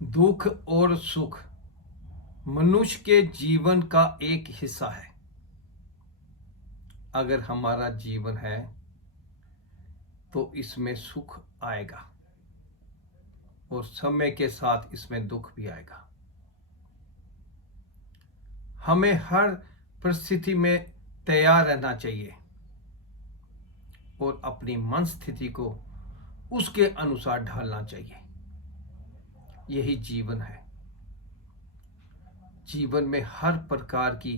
दुख और सुख मनुष्य के जीवन का एक हिस्सा है। अगर हमारा जीवन है तो इसमें सुख आएगा और समय के साथ इसमें दुख भी आएगा। हमें हर परिस्थिति में तैयार रहना चाहिए और अपनी मन स्थिति को उसके अनुसार ढालना चाहिए। यही जीवन है। जीवन में हर प्रकार की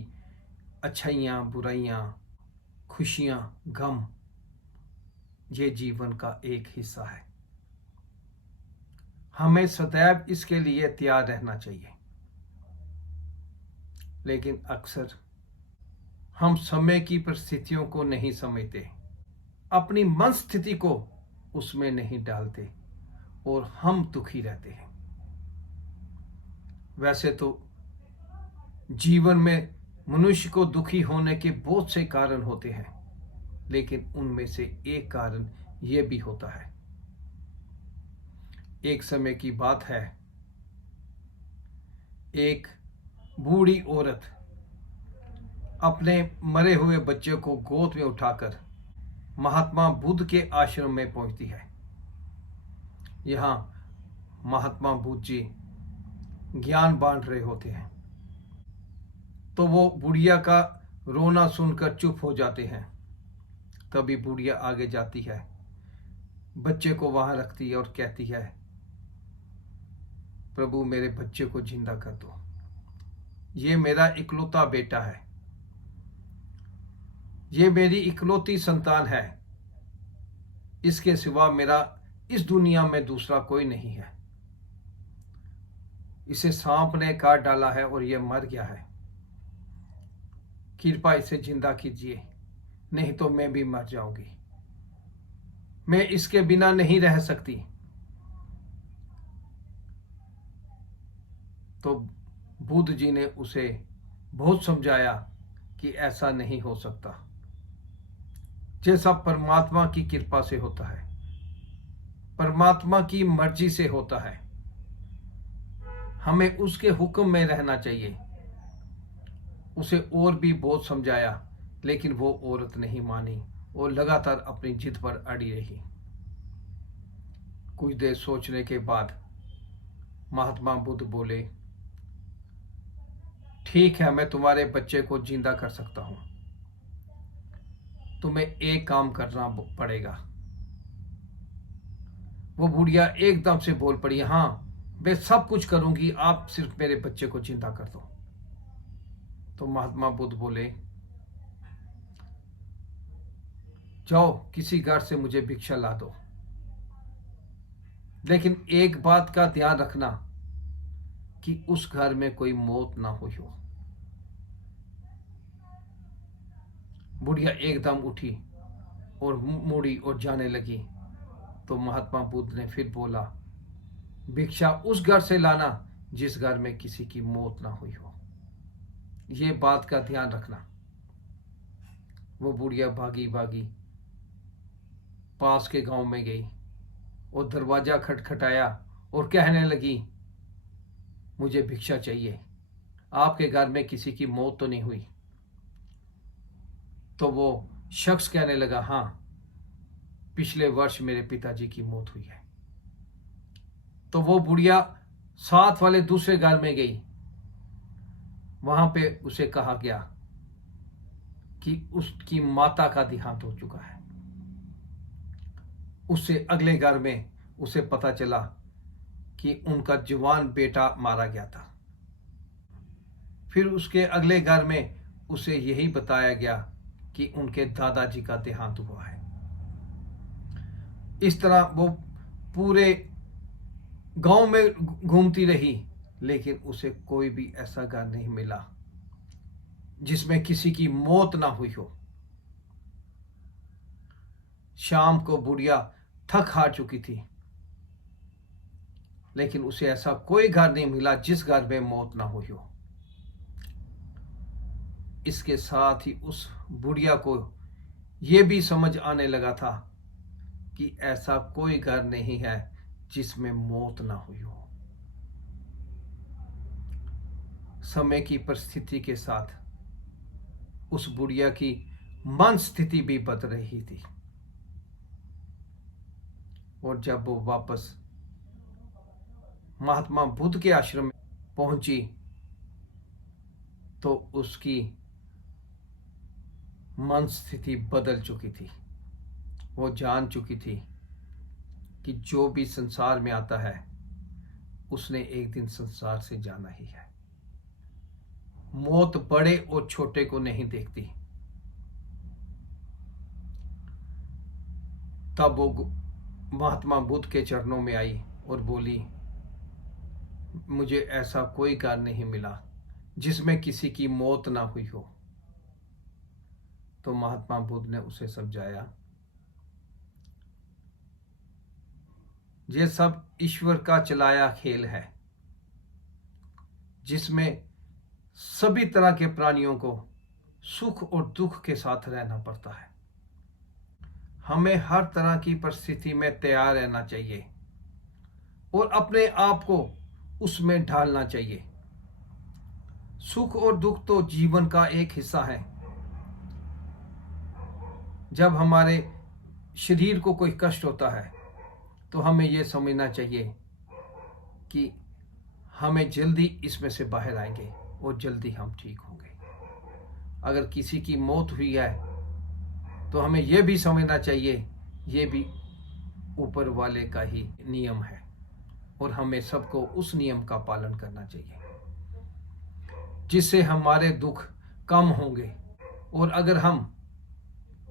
अच्छाइयाँ, बुराइयाँ, खुशियाँ, गम, ये जीवन का एक हिस्सा है। हमें सदैव इसके लिए तैयार रहना चाहिए। लेकिन अक्सर हम समय की परिस्थितियों को नहीं समझते, अपनी मन स्थिति को उसमें नहीं डालते और हम दुखी रहते हैं। वैसे तो जीवन में मनुष्य को दुखी होने के बहुत से कारण होते हैं, लेकिन उनमें से एक कारण यह भी होता है। एक समय की बात है, एक बूढ़ी औरत अपने मरे हुए बच्चे को गोद में उठाकर महात्मा बुद्ध के आश्रम में पहुंचती है। यहाँ महात्मा बुद्ध जी ज्ञान बांट रहे होते हैं, तो वो बुढ़िया का रोना सुनकर चुप हो जाते हैं। तभी बुढ़िया आगे जाती है, बच्चे को वहां रखती है और कहती है, प्रभु मेरे बच्चे को जिंदा कर दो, ये मेरा इकलौता बेटा है, ये मेरी इकलौती संतान है, इसके सिवा मेरा इस दुनिया में दूसरा कोई नहीं है। इसे सांप ने काट डाला है और यह मर गया है, कृपया इसे जिंदा कीजिए, नहीं तो मैं भी मर जाऊंगी, मैं इसके बिना नहीं रह सकती। तो बुद्ध जी ने उसे बहुत समझाया कि ऐसा नहीं हो सकता, जैसा परमात्मा की कृपा से होता है, परमात्मा की मर्जी से होता है, हमें उसके हुक्म में रहना चाहिए। उसे और भी बहुत समझाया, लेकिन वो औरत नहीं मानी और लगातार अपनी जिद पर अड़ी रही। कुछ देर सोचने के बाद महात्मा बुद्ध बोले, ठीक है, मैं तुम्हारे बच्चे को जिंदा कर सकता हूं, तुम्हें एक काम करना पड़ेगा। वो बुढ़िया एकदम से बोल पड़ी, हाँ मैं सब कुछ करूंगी, आप सिर्फ मेरे बच्चे को जिंदा कर दो। तो महात्मा बुद्ध बोले, जाओ किसी घर से मुझे भिक्षा ला दो, लेकिन एक बात का ध्यान रखना कि उस घर में कोई मौत ना हुई हो। बुढ़िया एकदम उठी और मुड़ी और जाने लगी। तो महात्मा बुद्ध ने फिर बोला, भिक्षा उस घर से लाना जिस घर में किसी की मौत ना हुई हो, ये बात का ध्यान रखना। वो बुढ़िया भागी भागी पास के गांव में गई और दरवाजा खटखटाया और कहने लगी, मुझे भिक्षा चाहिए, आपके घर में किसी की मौत तो नहीं हुई? तो वो शख्स कहने लगा, हाँ पिछले वर्ष मेरे पिताजी की मौत हुई है। तो वो बुढ़िया साथ वाले दूसरे घर में गई। वहां पे उसे कहा गया कि उसकी माता का देहांत हो चुका है। उससे अगले घर में उसे पता चला कि उनका जवान बेटा मारा गया था। फिर उसके अगले घर में उसे यही बताया गया कि उनके दादाजी का देहांत हुआ है। इस तरह वो पूरे गांव में घूमती रही, लेकिन उसे कोई भी ऐसा घर नहीं मिला जिसमें किसी की मौत ना हुई हो। शाम को बुढ़िया थक हार चुकी थी, लेकिन उसे ऐसा कोई घर नहीं मिला जिस घर में मौत ना हुई हो। इसके साथ ही उस बुढ़िया को यह भी समझ आने लगा था कि ऐसा कोई घर नहीं है जिसमें मौत ना हुई हो। समय की परिस्थिति के साथ उस बुढ़िया की मन स्थिति भी बदल रही थी। और जब वो वापस महात्मा बुद्ध के आश्रम में पहुंची तो उसकी मन स्थिति बदल चुकी थी। वो जान चुकी थी कि जो भी संसार में आता है उसने एक दिन संसार से जाना ही है। मौत बड़े और छोटे को नहीं देखती। तब वो महात्मा बुद्ध के चरणों में आई और बोली, मुझे ऐसा कोई कार्य नहीं मिला जिसमें किसी की मौत ना हुई हो। तो महात्मा बुद्ध ने उसे समझाया, ये सब ईश्वर का चलाया खेल है जिसमें सभी तरह के प्राणियों को सुख और दुख के साथ रहना पड़ता है। हमें हर तरह की परिस्थिति में तैयार रहना चाहिए और अपने आप को उसमें ढालना चाहिए। सुख और दुख तो जीवन का एक हिस्सा है। जब हमारे शरीर को कोई कष्ट होता है तो हमें यह समझना चाहिए कि हमें जल्दी इसमें से बाहर आएंगे और जल्दी हम ठीक होंगे। अगर किसी की मौत हुई है तो हमें यह भी समझना चाहिए ये भी ऊपर वाले का ही नियम है और हमें सबको उस नियम का पालन करना चाहिए जिससे हमारे दुख कम होंगे। और अगर हम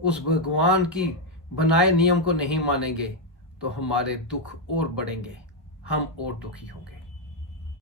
उस भगवान की बनाए नियम को नहीं मानेंगे तो हमारे दुख और बढ़ेंगे, हम और दुखी होंगे।